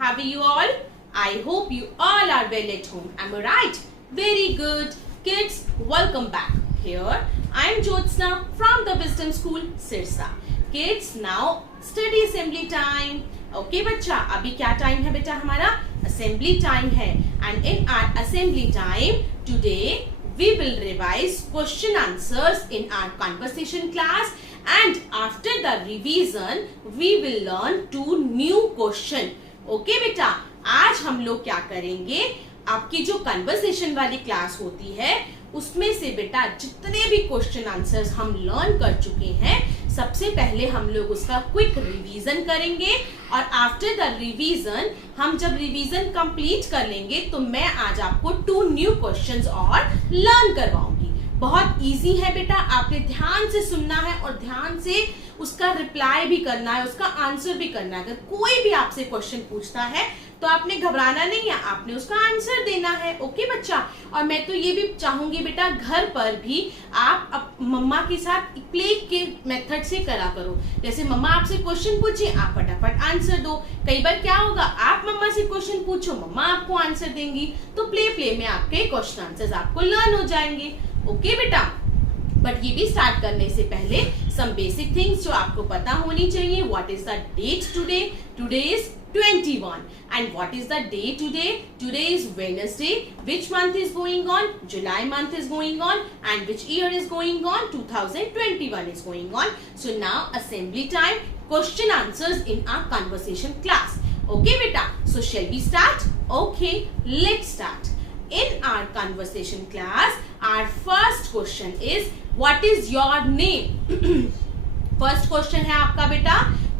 How are you all? I hope you all are well at home. Am I right? Very good. Kids, welcome back. Here I am Jyotsna from the Wisdom School, Sirsa. Kids, now study assembly time. Okay बच्चा, अभी क्या time है बेटा हमारा? Assembly time है. And in our assembly time, today we will revise question answers in our conversation class. And after the revision, we will learn 2 new question. Okay बेटा, आज हम लोग क्या करेंगे? आपकी जो कन्वर्सेशन वाली क्लास होती है उसमें से बेटा जितने भी क्वेश्चन आंसर्स हम लर्न कर चुके हैं, सबसे पहले हम लोग उसका क्विक रिवीजन करेंगे और आफ्टर द रिवीजन हम जब रिवीजन कंप्लीट कर लेंगे तो मैं आज आपको 2 न्यू क्वेश्चंस और लर्न करवाऊंगी। बहुत इजी है बेटा, आपने ध्यान से सुनना है और ध्यान से उसका रिप्लाई भी करना है, उसका आंसर भी करना है। अगर कोई भी आपसे क्वेश्चन पूछता है तो आपने घबराना नहीं है, आपने उसका आंसर देना है। ओके बच्चा, और मैं तो ये भी चाहूंगी बेटा घर पर भी आप मम्मा के साथ प्ले के मेथड से करा करो। जैसे मम्मा आपसे क्वेश्चन पूछे, आप फटाफट आंसर दो। कई बार क्या होगा, आप मम्मा से क्वेश्चन पूछो, मम्मा आपको आंसर देंगी, तो प्ले में आपके क्वेश्चन आंसर्स आपको लर्न हो जाएंगे। ओके बेटा, बट ये भी स्टार्ट करने से पहले सम बेसिक थिंग्स जो आपको पता होनी चाहिए। What is the date today? Today is 21. And what is the day today? Today is Wednesday. Which month is going on? July month is going on. And which year is going on? 2021 is going on. So now assembly time, question answers in our conversation class. Okay beta, so shall we start? Okay, let's start. In our conversation class, our first question is, what is your name? First question है आपका बेटा,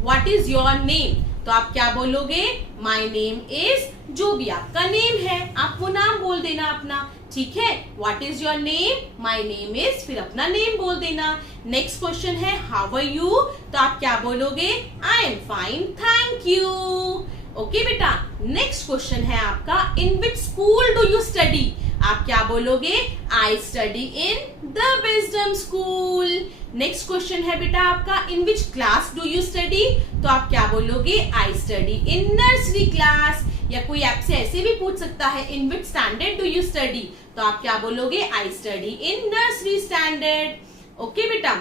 what is your name? तो आप क्या बोलोगे? माई name is, जो भी आपका नेम है आप वो नाम बोल देना अपना, ठीक है। What is your name? My name is, फिर अपना नेम बोल देना। नेक्स्ट क्वेश्चन है हाउ आर यू? तो आप क्या बोलोगे? I am fine, thank you. Okay बेटा, नेक्स्ट क्वेश्चन है आपका in which school do you study? आप क्या बोलोगे? I study in the Wisdom school. Next question है बेटा आपका in which class do you study? तो आप क्या बोलोगे? I study in nursery class. या कोई आपसे ऐसे भी पूछ सकता है in which standard do you study? तो आप क्या बोलोगे? I study in nursery standard. Okay बेटा,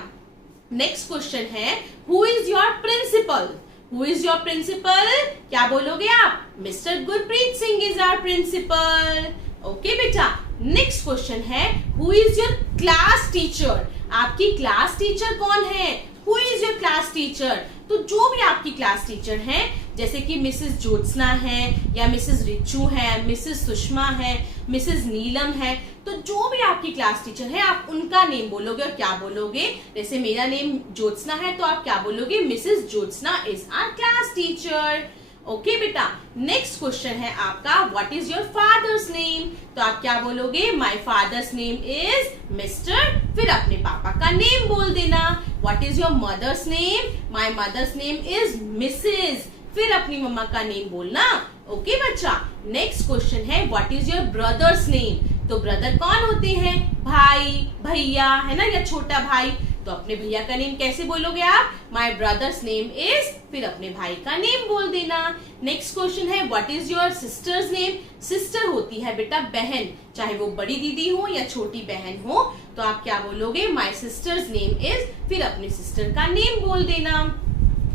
नेक्स्ट क्वेश्चन है who is your principal? Who is your principal? क्या बोलोगे आप? Mister Gurpreet Singh is our principal. Okay बेटा, नेक्स्ट क्वेश्चन है who is your class teacher? आपकी क्लास टीचर कौन है? Who is your class teacher? तो जो भी आपकी क्लास टीचर हैं, जैसे कि मिसेस ज्योत्सना है या मिसेस रिचू है, मिसेस सुषमा है, मिसेस नीलम है, तो जो भी आपकी क्लास टीचर है आप उनका नेम बोलोगे। और क्या बोलोगे? जैसे मेरा नेम ज्योत्सना है तो आप क्या बोलोगे? Mrs Jyotsna is our class teacher. Okay बेटा, नेक्स्ट क्वेश्चन है आपका what is your father's name? तो आप क्या बोलोगे? My father's name is mister, फिर अपने पापा का नेम बोल देना। What is your mother's name? My mother's name is Mrs, फिर अपनी मम्मा का नेम बोलना। ओके बच्चा, नेक्स्ट क्वेश्चन है what is your brother's name? तो ब्रदर कौन होते हैं? भाई, भैया, है ना, या छोटा भाई। तो अपने भैया का नेम कैसे बोलोगे आप? माई ब्रदर्स नेम इज, फिर अपने भाई का नेम बोल देना। नेक्स्ट क्वेश्चन है what is your sisters name? Sister होती है बेटा बहन, चाहे वो बड़ी दीदी हो या छोटी बहन हो, तो आप क्या बोलोगे? माई सिस्टर्स नेम इज, फिर अपने सिस्टर का नेम बोल देना।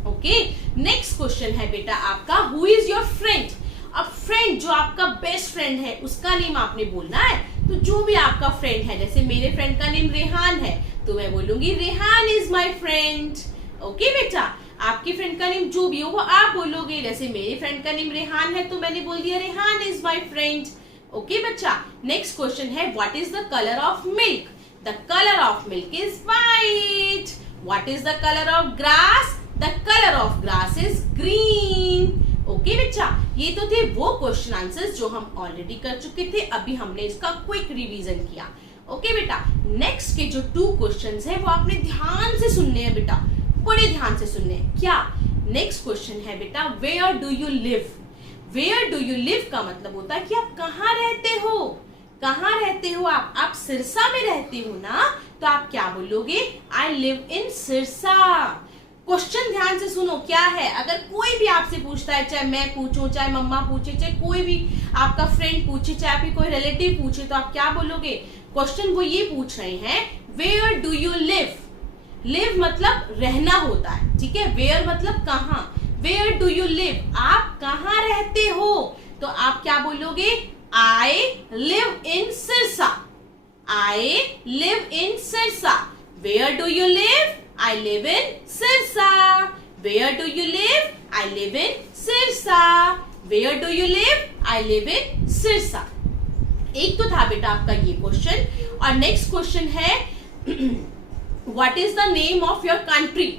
ओके, नेक्स्ट क्वेश्चन है बेटा आपका हु इज योर फ्रेंड? अब फ्रेंड जो आपका बेस्ट फ्रेंड है उसका नेम आपने बोलना है। तो जो भी आपका फ्रेंड है, जैसे मेरे फ्रेंड का नेम रेहान है तो मैं बोलूंगी Rehan is my friend. Okay बेटा, आपके फ्रेंड का नेम जो भी हो वो आप बोलोगे। जैसे मेरे फ्रेंड का नेम रेहान है तो मैंने बोल दिया Rehan is my friend. Okay बच्चा, नेक्स्ट क्वेश्चन है what is the colour of milk? The colour of milk is white. What is the colour of grass? The colour of grass is green. Okay बच्चा, ये तो थे वो question answers जो हम already कर चुके थे, अभी हमने इसका क्विक रिवीजन किया। ओके बेटा, नेक्स्ट के जो 2 क्वेश्चंस हैं वो आपने ध्यान से सुनने हैं बेटा, बड़े ध्यान से सुनने हैं। क्या? नेक्स्ट क्वेश्चन है बेटा where do you live? Where do you live का मतलब होता है कि आप कहाँ रहते हो। कहाँ रहते हो आप? आप सिरसा में रहते हो ना, तो आप क्या बोलोगे? I live in Sirsa. Question ध्यान से सुनो क्या है। अगर कोई भी आपसे पूछता है, चाहे मैं पूछूं, चाहे मम्मा पूछे, चाहे कोई भी आपका फ्रेंड पूछे, चाहे आपकी कोई रिलेटिव पूछे, तो आप क्या बोलोगे? क्वेश्चन वो ये पूछ रहे हैं, where do you live? Live मतलब रहना होता है, ठीक है। वेयर मतलब कहाँ, वेयर डू यू लिव, आप कहाँ रहते हो? तो आप क्या बोलोगे? I live in Sirsa. I live in Sirsa. Where do you live? I live in Sirsa. Where do you live? I live in Sirsa. Where do you live? I live in Sirsa. एक तो था बेटा आपका ये क्वेश्चन। और next question है, What is the name of your country?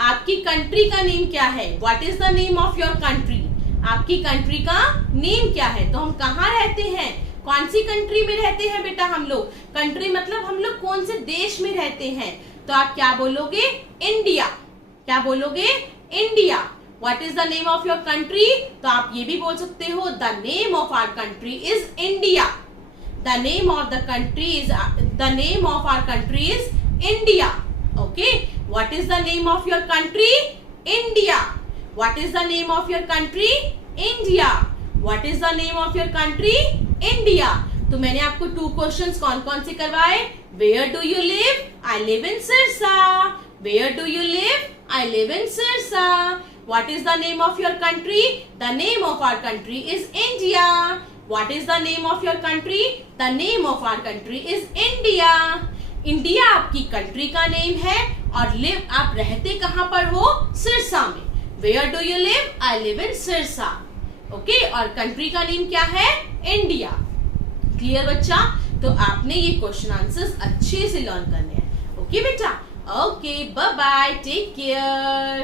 आपकी country का नेम क्या है? What is the name of your country? आपकी कंट्री का नेम क्या है? तो हम कहाँ रहते हैं? कौन सी कंट्री में रहते हैं बेटा हम लोग? कंट्री मतलब हम लोग कौन से देश में रहते हैं? तो आप क्या बोलोगे? इंडिया। क्या बोलोगे? India. What is the name of your country? तो आप ये भी बोल सकते हो, the name of our country is India. The name of the country is the name of our country is India. Okay, what is the name of your country? India. What is the name of your country? India. What is the name of your country? India. तो मैंने आपको 2 questions कौन कौन से करवाए? Where do you live? I live in Sirsa. Where do you live? I live in Sirsa. What is the name of your country? The name of our country is India. What is the name of your country? The name of our country is India. India आपकी country का name है और live आप रहते कहाँ पर हो? सिरसा में। Where do you live? I live in Sirsa. Okay, और कंट्री का नेम क्या है? इंडिया। क्लियर बच्चा? तो आपने ये क्वेश्चन आंसर्स अच्छे से लर्न करने हैं। ओके बेटा? Okay, bye bye, take care.